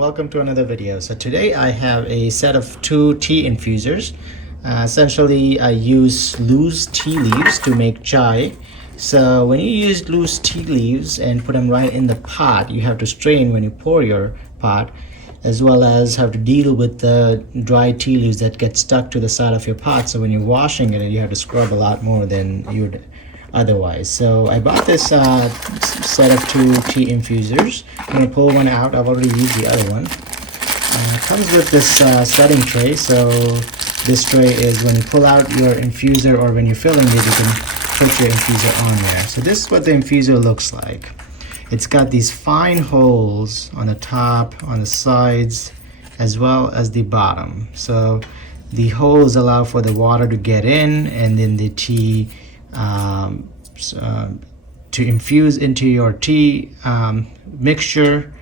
welcome to another video. So today I have a set of two tea infusers. Essentially I use loose tea leaves to make chai. So when you use loose tea leaves and put them right in the pot, you have to strain when you pour your pot, as well as have to deal with the dry tea leaves that get stuck to the side of your pot. So when you're washing it, you have to scrub a lot more than you'd otherwise. So I bought this set of two tea infusers. I'm going to pull one out. I've already used the other one. It comes with this setting tray. So this tray is when you pull out your infuser or when you're filling it, you can put your infuser on there. So this is what the infuser looks like. It's got these fine holes on the top, on the sides, as well as the bottom. So the holes allow for the water to get in, and then the tea to infuse into your tea mixture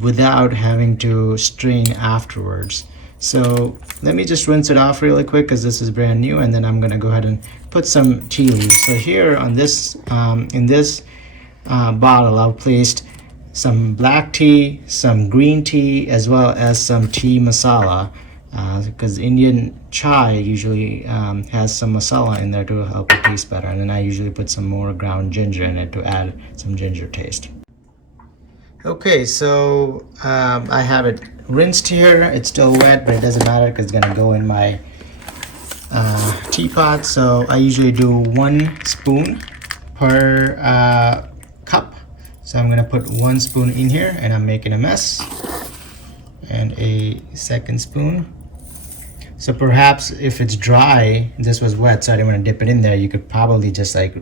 without having to strain afterwards. So let me just rinse it off really quick because this is brand new, and then I'm going to go ahead and put some tea leaves. So here on this in this bottle I've placed some black tea, some green tea, as well as some tea masala, because Indian chai usually has some masala in there to help it taste better, and then I usually put some more ground ginger in it to add some ginger taste. Okay, so I have it rinsed here. It's still wet, but it doesn't matter because it's gonna go in my teapot. So I usually do 1 spoon per cup. So I'm gonna put 1 spoon in here, and I'm making a mess, and a second spoon. So perhaps if it's dry, this was wet, so I didn't want to dip it in there, you could probably just like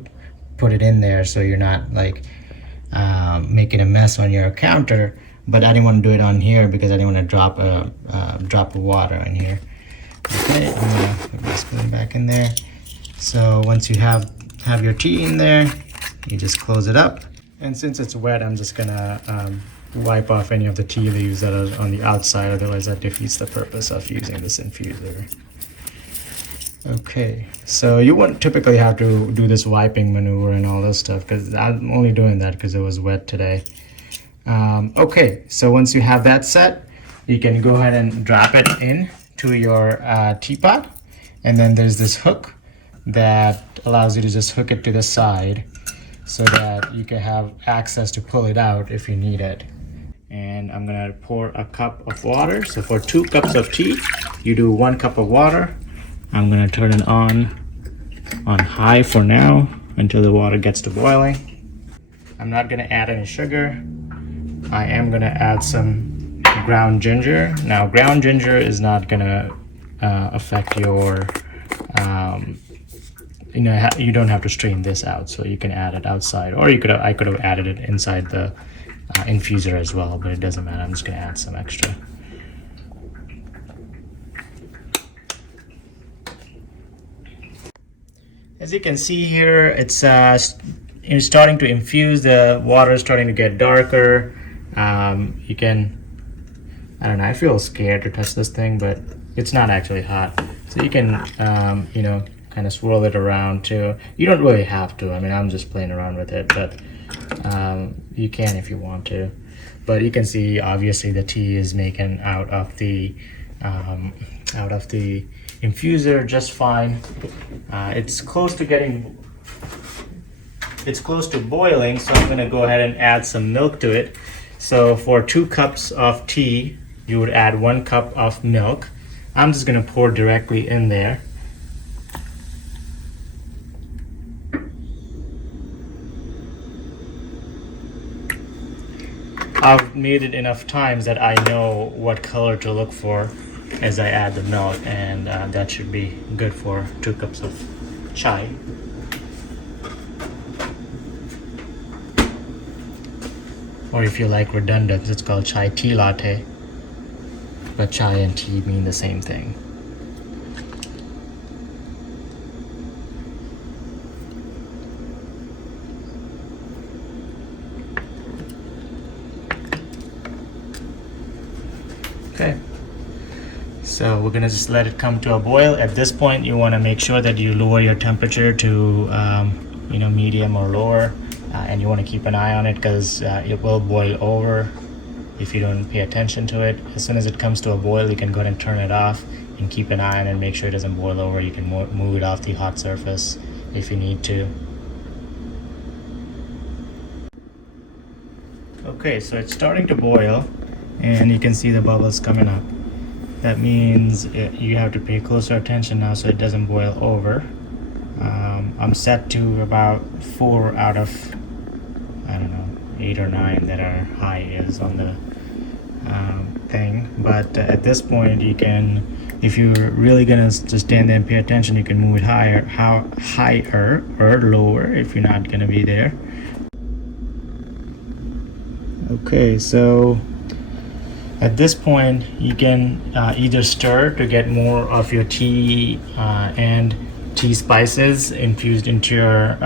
put it in there so you're not like making a mess on your counter. But I didn't want to do it on here because I didn't want to drop a drop of water in here. Okay, I'm gonna put my spoon back in there. So once you have your tea in there, you just close it up. And since it's wet, I'm just gonna wipe off any of the tea leaves that are on the outside, otherwise that defeats the purpose of using this infuser. Okay, so you wouldn't typically have to do this wiping maneuver and all this stuff, because I'm only doing that because it was wet today. Okay, so once you have that set, you can go ahead and drop it in to your teapot, and then there's this hook that allows you to just hook it to the side so that you can have access to pull it out if you need it. And I'm gonna pour a cup of water. So for 2 cups of tea, you do 1 cup of water. I'm gonna turn it on high for now until the water gets to boiling. I'm not gonna add any sugar. I am gonna add some ground ginger. Now ground ginger is not gonna affect your you don't have to strain this out, so you can add it outside, or I could have added it inside the infuser as well, but it doesn't matter. I'm just going to add some extra. As you can see here, it's starting to infuse. The water is starting to get darker. You can, I don't know, I feel scared to touch this thing, but it's not actually hot. So you can, kind of swirl it around too. You don't really have to. I mean, I'm just playing around with it, but you can if you want to. But you can see obviously the tea is making out of the infuser just fine. It's close to boiling, so I'm going to go ahead and add some milk to it. So for 2 cups of tea, you would add 1 cup of milk. I'm just going to pour directly in there. I've made it enough times that I know what color to look for as I add the milk, and that should be good for 2 cups of chai. Or if you like redundant, it's called chai tea latte, but chai and tea mean the same thing. Okay, so we're gonna just let it come to a boil. At this point, you want to make sure that you lower your temperature to medium or lower, and you want to keep an eye on it because it will boil over. if you don't pay attention to it. As soon as it comes to a boil, you can go ahead and turn it off and keep an eye on it and make sure it doesn't boil over. You can move it off the hot surface if you need to. Okay, so it's starting to boil and you can see the bubbles coming up. That means you have to pay closer attention now so it doesn't boil over. I'm set to about 4 out of, I don't know, 8 or 9 that our high is on the thing. But at this point, you can, if you're really gonna just stand there and pay attention, you can move it higher or lower if you're not gonna be there. Okay, so at this point, you can either stir to get more of your tea and tea spices infused into your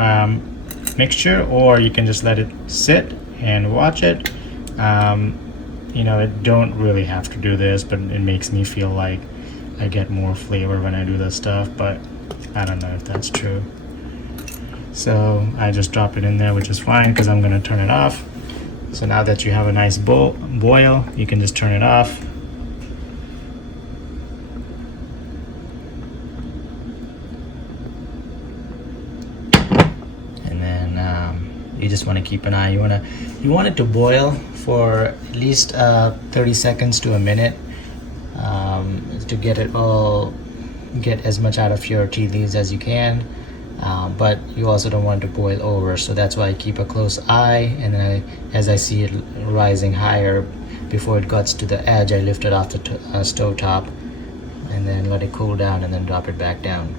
mixture, or you can just let it sit and watch it. You know, it don't really have to do this, but it makes me feel like I get more flavor when I do this stuff, but I don't know if that's true. So I just drop it in there, which is fine because I'm going to turn it off. So now that you have a nice boil, you can just turn it off. And then you just want to keep an eye. You want it to boil for at least 30 seconds to a minute to get as much out of your tea leaves as you can. But you also don't want it to boil over, so that's why I keep a close eye, and then as I see it rising higher before it gets to the edge, I lift it off the stove top and then let it cool down and then drop it back down.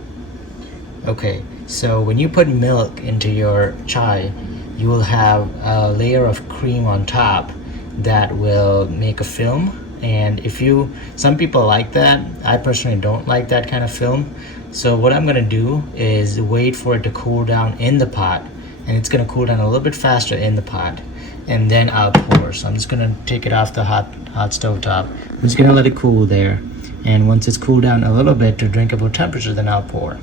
Okay, so when you put milk into your chai, you will have a layer of cream on top that will make a film. And some people like that. I personally don't like that kind of film. So what I'm gonna do is wait for it to cool down in the pot, and it's gonna cool down a little bit faster in the pot, and then I'll pour. So I'm just gonna take it off the hot stove top. I'm just gonna let it cool there, and once it's cooled down a little bit to drinkable temperature, then I'll pour.